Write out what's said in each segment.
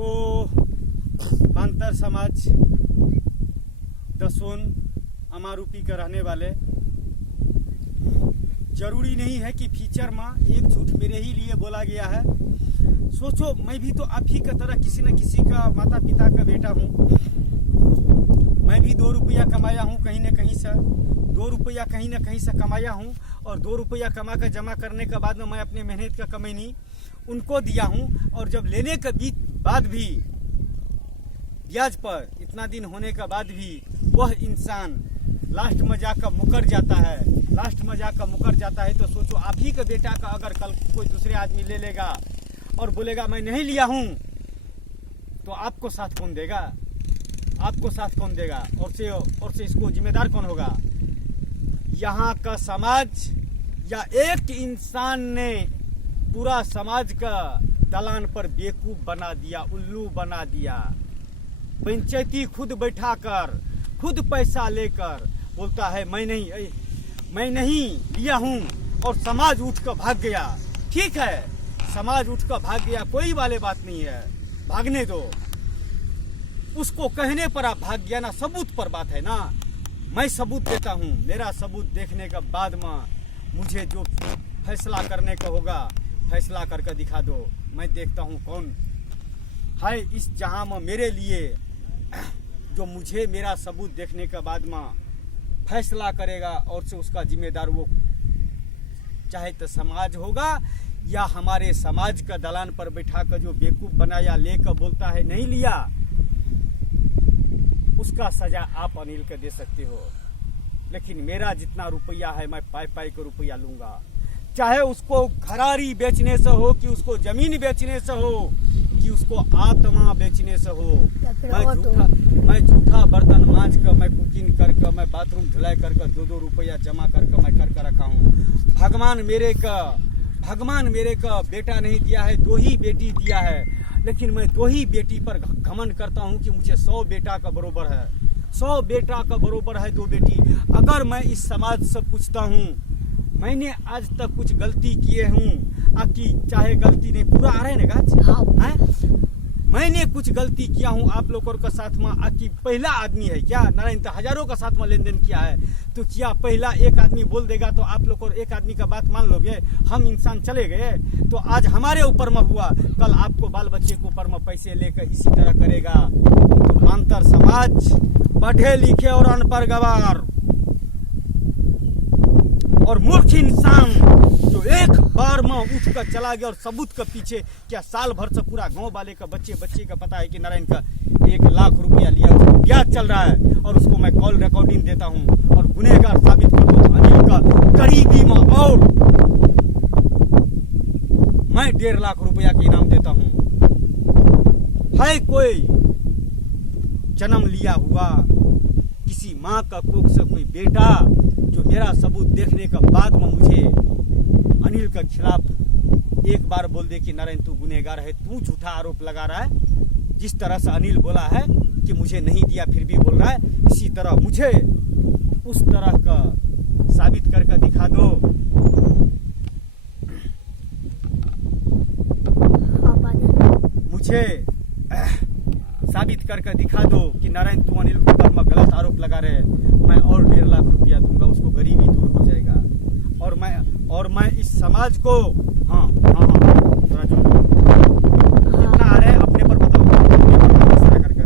जो बांतर समाज दसोन अमारूपी का रहने वाले, जरूरी नहीं है कि फीचर में एक झूठ मेरे ही लिए बोला गया है। सोचो, मैं भी तो आप ही की तरह किसी न किसी का माता पिता का बेटा हूँ। मैं भी 2 रुपया कमाया हूँ कहीं न कहीं से, 2 रुपया कहीं न कहीं से कमाया हूँ, और 2 रुपया कमा कर जमा करने के बाद में मैं अपने मेहनत का कमाई उनको दिया हूँ। और जब लेने के बाद भी ब्याज पर इतना दिन होने के बाद भी वह इंसान लास्ट में जाकर मुकर जाता है, तो सोचो आप ही के बेटा का अगर कल कोई दूसरे आदमी ले लेगा और बोलेगा मैं नहीं लिया हूँ, तो आपको साथ कौन देगा? और से इसको जिम्मेदार कौन होगा? यहाँ का समाज या एक इंसान ने पूरा समाज का दलान पर बेवकूफ बना दिया, उल्लू बना दिया। पंचायती खुद बैठाकर, खुद पैसा लेकर बोलता है मैं नहीं लिया हूँ, और समाज उठ कर भाग गया। ठीक है, समाज उठ कर भाग गया, कोई वाले बात नहीं है, भागने दो। उसको कहने पर आप भाग गया ना, सबूत पर बात है ना। मैं सबूत देता हूँ, मेरा सबूत देखने के बाद में मुझे जो फैसला करने का होगा, फैसला करके दिखा दो। मैं देखता हूँ कौन है इस जहां में मेरे लिए जो मुझे मेरा सबूत देखने के बाद में फैसला करेगा, और से उसका जिम्मेदार वो चाहे तो समाज होगा या हमारे समाज का दलान पर बैठा कर जो बेवकूफ बनाया लेकर बोलता है नहीं लिया, उसका सजा आप अनिल को दे सकते हो। लेकिन मेरा जितना रुपया है मैं पाई का रुपया लूंगा, चाहे उसको घरारी बेचने से हो, कि उसको जमीन बेचने से हो, कि उसको आत्मा बेचने से हो। मैं झूठा बर्तन मांज कर, मैं कुकिंग करके, मैं बाथरूम धुलाई करके 2-2 रुपया जमा करके मैं करके रखा हूँ। भगवान मेरे का बेटा नहीं दिया है, 2 ही बेटी दिया है। लेकिन मैं 2 ही बेटी पर घमंड करता हूँ कि मुझे 100 बेटा का बरोबर है, 100 बेटा का बरोबर है 2 बेटी। अगर मैं इस समाज से पूछता हूँ मैंने आज तक कुछ गलती किए हूँ, आपकी चाहे गलती नहीं पूरा आ रहे ना गाज, हाँ, मैंने कुछ गलती किया हूँ आप लोगों के साथ में, आपकी पहला आदमी है क्या? नारायण तो हजारों का साथ में लेन देन किया है, तो क्या पहला एक आदमी बोल देगा तो आप लोग एक आदमी का बात मान लोगे? हम इंसान चले गए तो आज हमारे ऊपर में हुआ, कल आपको बाल बच्चे के ऊपर में पैसे लेकर इसी तरह करेगा। तो बांतर समाज पढ़े लिखे और अनपढ़ गवार और मूर्ख इंसान जो एक बार में उठ कर चला गया, और सबूत के पीछे क्या साल भर से पूरा गांव वाले का बच्चे का पता है कि नारायण का 1 लाख रुपया लिया, ब्याज चल रहा है, और उसको मैं कॉल रिकॉर्डिंग देता हूं और गुनहगार साबित कर दो। अनिल का करीबी में और मैं 1.5 लाख रुपया का इनाम देता हूं। है कोई जन्म लिया हुआ किसी माँ का कोख से कोई बेटा जो मेरा सबूत देखने के बाद में मुझे अनिल के खिलाफ एक बार बोल दे कि नारायण तू गुनहगार है, तू झूठा आरोप लगा रहा है। जिस तरह से अनिल बोला है कि मुझे नहीं दिया फिर भी बोल रहा है, इसी तरह मुझे उस तरह का साबित करके दिखा दो। मुझे साबित करके दिखा दो कि नारायण तू अनिल के ऊपर में गलत आरोप लगा रहे, मैं और 1.5 लाख रुपया दूंगा, उसको गरीबी दूर हो जाएगा। और मैं इस समाज को हाँ राजू कितना आ रहे अपने पर बताओ, अपने पर इस तरह करके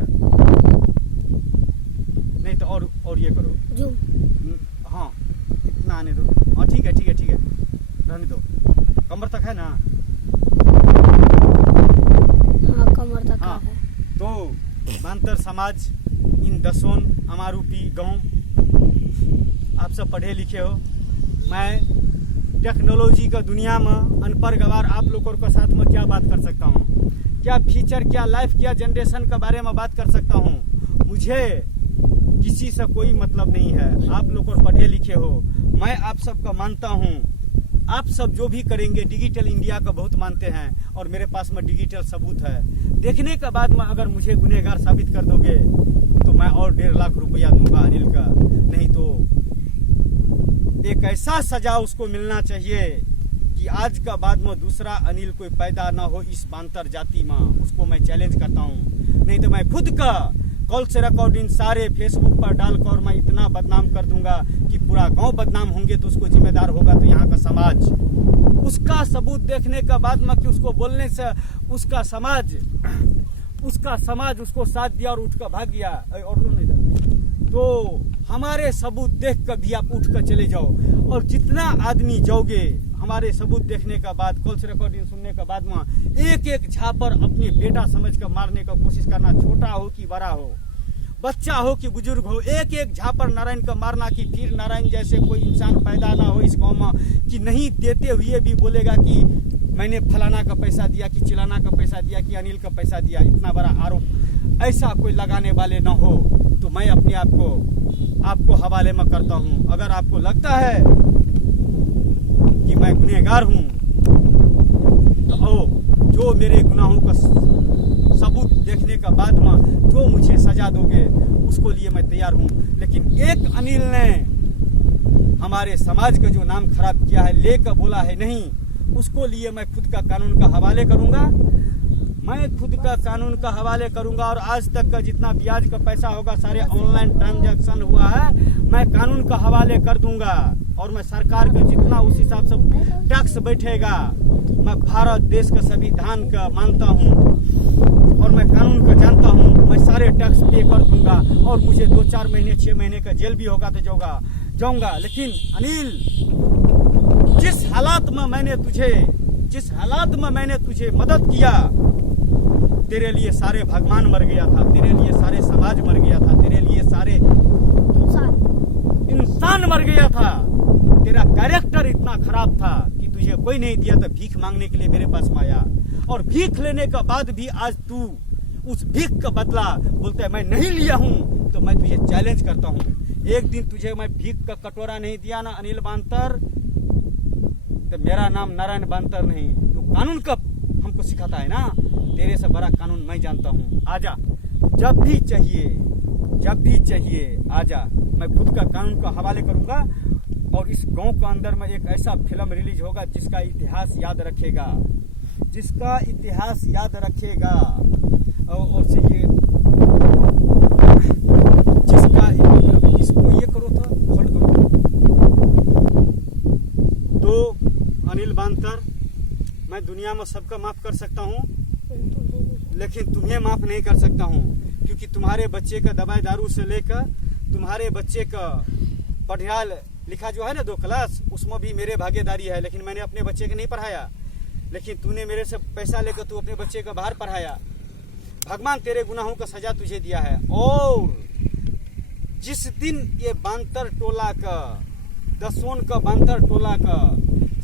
नहीं तो और ये करो जो हाँ इतना आने दो। हाँ ठीक है रहने दो, कमर तक है ना? हाँ कमर तक हाँ है। तो बांतर समाज इन दसोन अमारूपी गांव, आप सब पढ़े लिखे हो, मैं टेक्नोलॉजी का दुनिया में अनपढ़ गवार आप लोगों के साथ में क्या बात कर सकता हूँ? क्या फीचर, क्या लाइफ, क्या जनरेशन के बारे में बात कर सकता हूँ? मुझे किसी से कोई मतलब नहीं है। आप लोग पढ़े लिखे हो, मैं आप सबका मानता हूँ। आप सब जो भी करेंगे डिजिटल इंडिया का बहुत मानते हैं, और मेरे पास में डिजिटल सबूत है। देखने के बाद में अगर मुझे गुनहगार साबित कर दोगे तो मैं और 1.5 लाख रुपया दूंगा अनिल का, नहीं तो एक ऐसा सजा उसको मिलना चाहिए कि आज का बाद में दूसरा अनिल कोई पैदा ना हो इस बांतर जाति में, उसको मैं चैलेंज करता हूँ। नहीं तो मैं खुद का कॉल से रिकॉर्डिंग सारे फेसबुक पर डालकर मैं इतना बदनाम कर दूंगा कि पूरा गांव बदनाम होंगे, तो उसको जिम्मेदार होगा तो यहाँ का समाज। उसका सबूत देखने का बाद में कि उसको बोलने से उसका समाज उसको साथ दिया और उठ कर भाग गया, और नहीं तो हमारे सबूत देख कर भी आप उठ कर चले जाओ। और जितना आदमी जाओगे हमारे सबूत देखने का बाद, कॉल से रिकॉर्डिंग सुनने के बाद में एक एक झापर अपने बेटा समझ कर मारने का कोशिश करना, छोटा हो कि बड़ा हो, बच्चा हो कि बुजुर्ग हो, एक एक झापर नारायण का मारना कि फिर नारायण जैसे कोई इंसान पैदा ना हो इस गांव में कि नहीं देते हुए भी बोलेगा कि मैंने फलाना का पैसा दिया, कि चिलाना का पैसा दिया, कि अनिल का पैसा दिया। इतना बड़ा आरोप ऐसा कोई लगाने वाले न हो तो मैं अपने आप को आपको हवाले में करता हूँ। अगर आपको लगता है कि मैं गुनहगार हूँ तो आओ, जो मेरे गुनाहों का सबूत देखने का बाद में जो मुझे सजा दोगे उसको लिए मैं तैयार हूँ। लेकिन एक अनिल ने हमारे समाज का जो नाम खराब किया है, लेकर बोला है नहीं, उसको लिए मैं खुद का कानून का हवाले करूँगा। मैं खुद का कानून का हवाले करूंगा और आज तक का जितना ब्याज का पैसा होगा, सारे ऑनलाइन ट्रांजैक्शन हुआ है, मैं कानून का हवाले कर दूंगा। और मैं सरकार का जितना उस हिसाब से टैक्स बैठेगा, मैं भारत देश का संविधान का मानता हूं और मैं कानून का जानता हूं, मैं सारे टैक्स पे कर दूंगा। और मुझे 2-4 महीने 6 महीने का जेल भी होगा तो जाऊंगा। लेकिन अनिल, जिस हालात में मैंने तुझे मदद किया, तेरे लिए सारे भगवान मर गया था, तेरे लिए सारे समाज मर गया था, तेरे लिए सारे इंसान मर गया था। तेरा कैरेक्टर इतना खराब था कि तुझे कोई नहीं दिया तो भीख मांगने के लिए मेरे पास में आया। और भीख लेने के बाद भी आज तू उस भीख का बदला बोलते है मैं नहीं लिया हूं, तो मैं तुझे चैलेंज करता हूं। एक दिन तुझे मैं भीख का कटोरा नहीं दिया ना अनिल बांतर, तो मेरा नाम नारायण बांतर नहीं। तो कानून का हमको सिखाता है ना, तेरे से बड़ा कानून मैं जानता हूँ। आजा, जब भी चाहिए आजा। मैं खुद का कानून का हवाले करूंगा और इस गांव के अंदर में एक ऐसा फिल्म रिलीज होगा जिसका इतिहास याद रखेगा, और से ये जिसका इसको ये करो तो होल्ड करो। तो अनिल बांतर, मैं दुनिया में सबका माफ कर सकता हूँ लेकिन तुम्हें माफ नहीं कर सकता हूँ, क्योंकि तुम्हारे बच्चे का दवाई दारू से लेकर तुम्हारे बच्चे का पढ़ाया लिखा जो है ना 2 क्लास, उसमें भी मेरे भागीदारी है। लेकिन मैंने अपने बच्चे को नहीं पढ़ाया, लेकिन तूने मेरे से पैसा लेकर तू अपने बच्चे का बाहर पढ़ाया। भगवान तेरे गुनाहों का सजा तुझे दिया है। और जिस दिन ये बांतर टोला का, दसोन का बांतर टोला का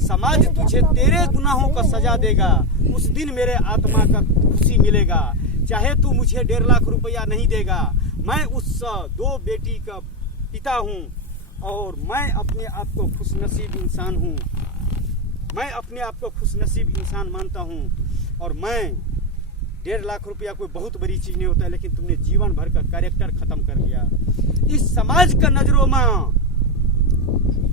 समाज तुझे तेरे गुनाहों का सजा देगा, उस दिन मेरे आत्मा का खुशी मिलेगा। चाहे तू मुझे 1.5 लाख रुपया नहीं देगा, मैं उस 2 बेटी का पिता हूँ और मैं अपने आप को खुशनसीब इंसान हूँ। मैं अपने आप को खुशनसीब इंसान मानता हूँ। और मैं 1.5 लाख रुपया कोई बहुत बड़ी चीज नहीं होता है, लेकिन तुमने जीवन भर का कैरेक्टर खत्म कर दिया। इस समाज का नजरों में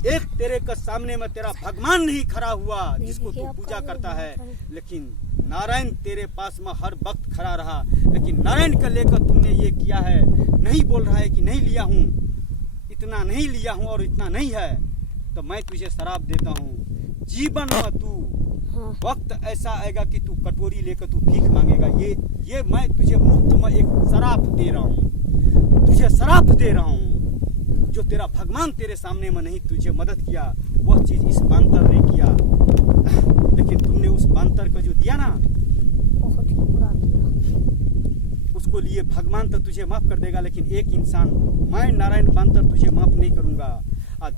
एक तेरे का सामने में तेरा भगवान नहीं खड़ा हुआ जिसको तू पूजा करता है, लेकिन नारायण तेरे पास में हर वक्त खड़ा रहा। लेकिन नारायण का लेकर तुमने ये किया है, नहीं बोल रहा है कि नहीं लिया हूँ, इतना नहीं लिया हूँ और इतना नहीं है, तो मैं तुझे शराब देता हूँ। जीवन में तू वक्त ऐसा आएगा कि तू कटोरी लेकर तू भीख मांगेगा। ये मैं तुझे मुफ्त में एक शराब दे रहा हूँ, तुझे शराब दे रहा हूँ। जो तेरा भगवान तेरे सामने में नहीं तुझे मदद किया, वह चीज इस बांतर ने किया। लेकिन तुमने उस बांतर को जो दिया ना, बहुत ही बुरा दिया। उसको लिए भगवान तो तुझे माफ कर देगा, लेकिन एक इंसान, मैं नारायण बांतर तुझे माफ नहीं करूंगा।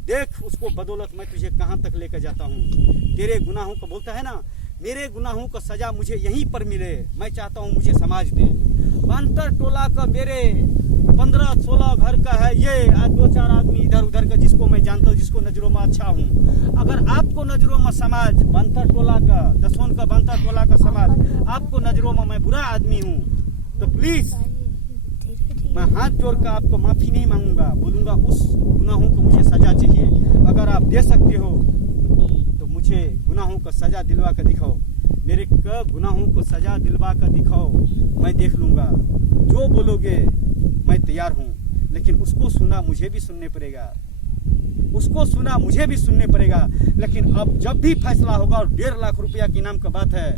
देख उसको बदौलत मैं तुझे कहां तक लेकर जाता हूं। तेरे गुनाहों को बोलता है ना, मेरे गुनाहों का सजा मुझे यहीं पर मिले। मैं चाहता हूं मुझे समाज दे। बांतर टोला का मेरे 15-16 घर का है, ये 2-4 आदमी इधर उधर का जिसको मैं जानता हूँ, जिसको नजरों में अच्छा हूँ। अगर आपको नजरों में समाज बांतर टोला का, दसोन का बांतर टोला का समाज आपको नजरों में मैं बुरा आदमी हूँ, तो प्लीज मैं हाथ जोड़कर आपको माफी नहीं मांगूंगा, बोलूंगा उस गुनाहों को मुझे सजा चाहिए। अगर आप दे सकते हो तो मुझे मुझे गुनाहों को सजा दिलवा कर दिखाओ, मेरे गुनाहों को सजा दिलवा कर दिखाओ, मैं देख लूँगा, जो बोलोगे मैं तैयार हूँ। लेकिन उसको सुना मुझे भी सुनने पड़ेगा, उसको सुना मुझे भी सुनने पड़ेगा। लेकिन अब जब भी फैसला होगा और 1.5 लाख रुपया की नाम का बात है,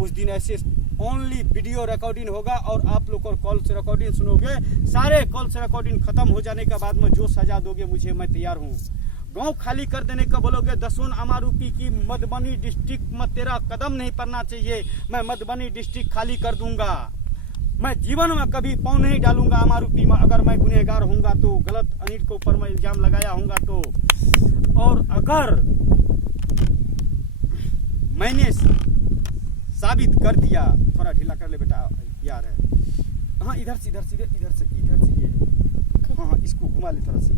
उस दिन ऐसे ओनली वीडियो रिकॉर्डिंग होगा और आप लोग और कॉल से रिकॉर्डिंग सुनोगे। सारे कॉल से रिकॉर्डिंग खत्म हो जाने के बाद में जो सजा दोगे मुझे, मैं तैयार हूँ। गांव खाली कर देने का बोलोगे, दसोन अमारूपी की मधुबनी डिस्ट्रिक्ट में तेरा कदम नहीं पड़ना चाहिए, मैं मधुबनी डिस्ट्रिक्ट खाली कर दूंगा। मैं जीवन में कभी पाँव नहीं डालूंगा अमारूपी में। अगर मैं गुनहगार होऊंगा तो, गलत अनिल के ऊपर मैं इल्जाम लगाया होऊंगा तो, और अगर मैंने साबित कर दिया, थोड़ा ढीला कर ले बेटा यार है, हाँ इधर से ये, हाँ इसको घुमा ले थोड़ा सा,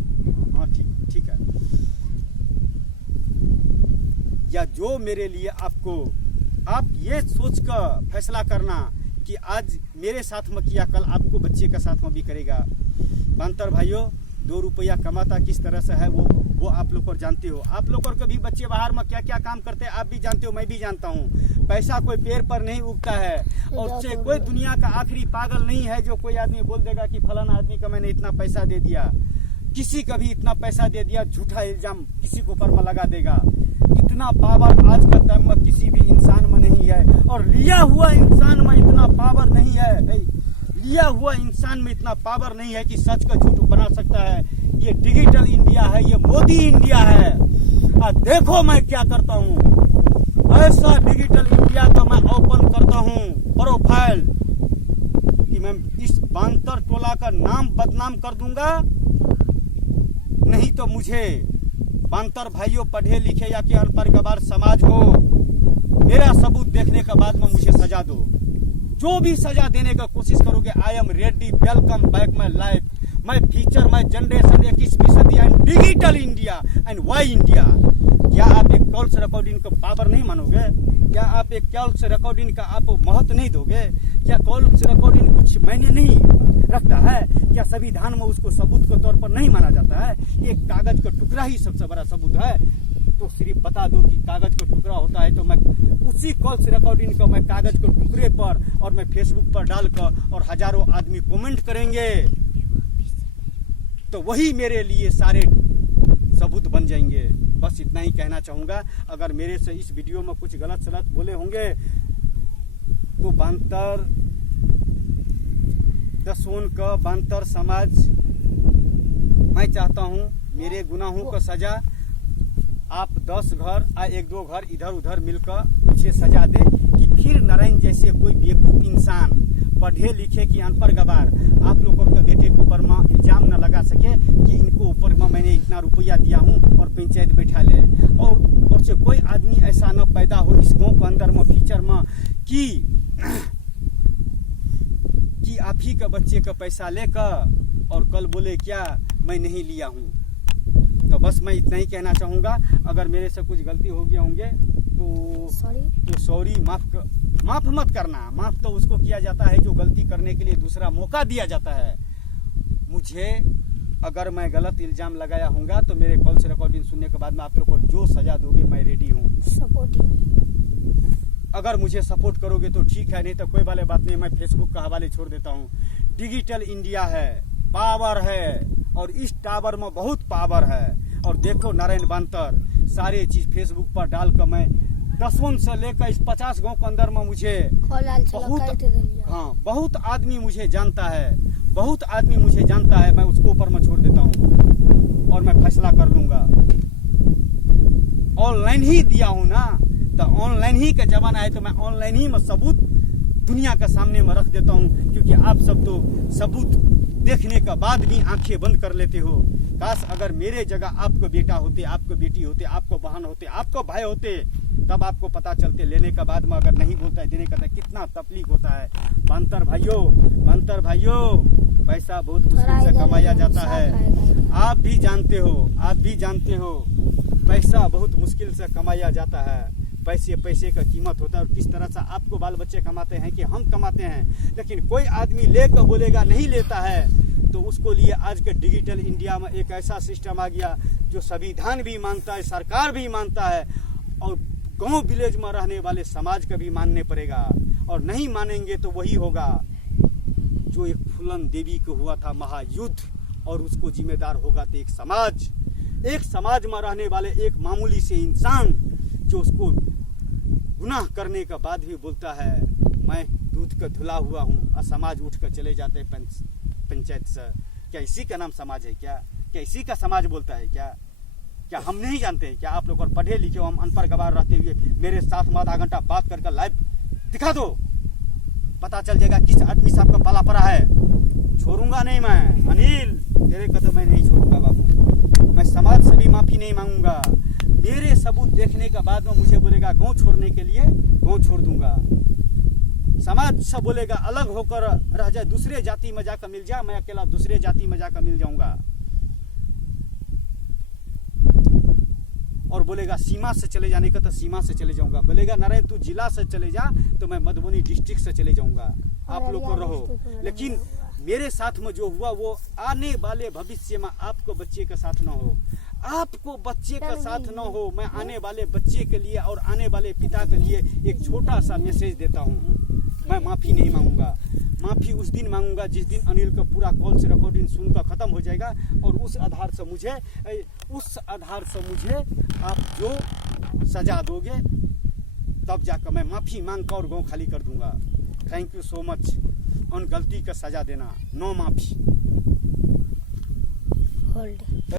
हाँ ठीक है। या जो मेरे लिए आप ये सोच कर फैसला करना कि आज मेरे साथ में किया, कल आपको बच्चे का साथ में भी करेगा। बांतर भाइयों, 2 रुपया कमाता किस तरह से है वो आप लोग और जानते हो। आप लोग और कभी बच्चे बाहर में क्या क्या काम करते हैं आप भी जानते हो, मैं भी जानता हूँ। पैसा कोई पेड़ पर नहीं उगता है, और उससे कोई दुनिया का आखिरी पागल नहीं है जो कोई आदमी बोल देगा कि फलाना आदमी का मैंने इतना पैसा दे दिया। किसी का भी इतना पैसा दे दिया, झूठा इल्जाम किसी को ऊपर में लगा देगा। इतना पावर आज का टाइम में किसी भी इंसान में नहीं है, और लिया हुआ इंसान में इतना पावर नहीं है, लिया हुआ इंसान में इतना पावर नहीं है कि सच का झूठ बना सकता है। ये डिजिटल इंडिया है, ये मोदी इंडिया है। देखो मैं क्या करता हूँ, ऐसा डिजिटल इंडिया का मैं ओपन करता हूँ प्रोफाइल कि मैं इस बांतर टोला का नाम बदनाम कर दूंगा। नहीं तो मुझे बांतर भाइयों, पढ़े लिखे या कि अनपढ़ गवार समाज हो, मेरा सबूत देखने के बाद में मुझे सजा दो। जो भी सजा देने का कोशिश करोगे, I am ready, welcome back my life, my future, my generation 21वीं सदी and digital India and why India. क्या आप एक कॉल से रिकॉर्डिंग का पावर नहीं मानोगे? क्या आप एक कॉल से रिकॉर्डिंग का आप महत्व नहीं दोगे? क्या कॉल से रिकॉर्डिंग कुछ मायने नहीं रखता है? क्या संविधान में उसको सबूत के तौर पर नहीं माना जाता है? एक कागज का टुकड़ा ही सबसे बड़ा सबूत है। तो सिर्फ बता दो कि कागज का टुकड़ा होता है, तो मैं उसी कॉल से रिकॉर्डिंग को मैं कागज के टुकड़े पर और मैं फेसबुक पर डालकर और हजारों आदमी कमेंट करेंगे, तो वही मेरे लिए सारे सबूत बन जाएंगे। बस इतना ही कहना चाहूंगा। अगर मेरे से इस वीडियो में कुछ गलत सलत बोले होंगे तो बांतर दसोन का बांतर समाज, मैं चाहता हूं मेरे गुनाहों का सजा आप 10 घर या 1-2 घर इधर उधर मिलकर मुझे सजा दे, कि फिर नारायण जैसे कोई बेवकूफ इंसान, पढ़े लिखे की अनपढ़ गवार, आप लोगों के बेटे के ऊपर में इल्जाम न लगा सके कि इनको ऊपर में मैंने इतना रुपया दिया हूँ और पंचायत बैठा ले, और से कोई आदमी ऐसा न पैदा हो इस गांव के अंदर में, फीचर में, कि आप ही का बच्चे का पैसा लेकर और कल बोले क्या मैं नहीं लिया हूँ। तो बस मैं इतना ही कहना चाहूँगा। अगर मेरे से कुछ गलती हो गया होंगे तो सॉरी, माफ मत करना। माफ तो उसको किया जाता है जो गलती करने के लिए दूसरा मौका दिया जाता है। मुझे अगर मैं गलत इल्जाम लगाया होऊंगा तो मेरे कॉल से रिकॉर्डिंग सुनने के बाद में आप लोग को जो सजा दोगे मैं रेडी हूँ। अगर मुझे सपोर्ट करोगे तो ठीक है, नहीं तो कोई वाले बात नहीं, मैं फेसबुक का हवाले छोड़ देता हूँ। डिजिटल इंडिया है, पावर है, और इस टावर में बहुत पावर है। और देखो नारायण बांतर सारे चीज फेसबुक पर डालकर मैं दसों से लेकर इस 50 गांव के अंदर में मुझे बहुत आदमी मुझे जानता है, बहुत आदमी मुझे जानता है। मैं उसको ऊपर में छोड़ देता हूँ और मैं फैसला कर लूंगा। ऑनलाइन ही दिया हूँ ना, तो ऑनलाइन ही का जमाना है, तो मैं ऑनलाइन ही में सबूत दुनिया के सामने में रख देता हूँ। क्योंकि आप सब तो सबूत देखने के बाद भी आंखें बंद कर लेते हो। काश अगर मेरे जगह आपको बेटा होते, आपको बेटी होते, आपको बहन होते, आपको भाई होते, तब आपको पता चलते। लेने के बाद में अगर नहीं बोलता है, देने का तो कितना तकलीफ होता है। बांतर भाइयों, पैसा बहुत मुश्किल से कमाया जाता है। आप भी जानते हो, पैसा बहुत मुश्किल से कमाया जाता है। पैसे का कीमत होता है, और किस तरह से आपको बाल बच्चे कमाते हैं कि हम कमाते हैं। लेकिन कोई आदमी लेकर बोलेगा नहीं लेता है, तो उसको लिए आज के डिजिटल इंडिया में एक ऐसा सिस्टम आ गया जो संविधान भी मानता है, सरकार भी मानता है, और गांव विलेज में रहने वाले समाज का भी मानने पड़ेगा। और नहीं मानेंगे तो वही होगा जो एक फूलन देवी को हुआ था महायुद्ध, और उसको जिम्मेदार होगा तो एक समाज में रहने वाले एक मामूली से इंसान जो उसको गुनाह करने के बाद भी बोलता है मैं दूध का धुला हुआ हूँ, और समाज उठ कर चले जाते हैं पंचायत से। क्या इसी का नाम समाज है? क्या इसी का समाज बोलता है? क्या हम नहीं जानते हैं? क्या आप लोग और पढ़े लिखे हो, हम अनपढ़ गवार रहते हुए मेरे साथ में आधा घंटा बात करके लाइव दिखा दो, पता चल जाएगा किस आदमी साहब का पाला पड़ा है। छोड़ूंगा नहीं मैं अनिल, तेरे कदम मैं नहीं छोड़ूंगा बाबू। मैं समाज से भी माफी नहीं मांगूंगा। मेरे सबूत देखने के बाद में मुझे बोलेगा गांव छोड़ने के लिए, गांव छोड़ दूंगा। समाज से बोलेगा अलग होकर रह जाए, दूसरे जाति में जाकर मिल जाए, मैं अकेला दूसरे जाति में जाकर मिल जाऊंगा। और बोलेगा सीमा से चले जाने का तो सीमा से चले जाऊंगा। बोलेगा नारायण तू जिला से चले जा तो मैं मधुबनी डिस्ट्रिक्ट से चले जाऊंगा। आप लोग को रहो, लेकिन मेरे साथ में जो हुआ वो आने वाले भविष्य में आपको बच्चे के साथ ना हो, आपको बच्चे का साथ ना हो। मैं आने वाले बच्चे के लिए और आने वाले पिता के लिए एक छोटा सा मैसेज देता हूँ। मैं माफी नहीं मांगूंगा। माफी उस दिन मांगूंगा जिस दिन अनिल का पूरा कॉल से रिकॉर्डिंग सुनकर खत्म हो जाएगा, और उस आधार से मुझे आप जो सजा दोगे तब जाकर मैं माफी मांग कर और गाँव खाली कर दूंगा। Thank you so much. उन गलती का सजा देना, नो माफी। होल्ड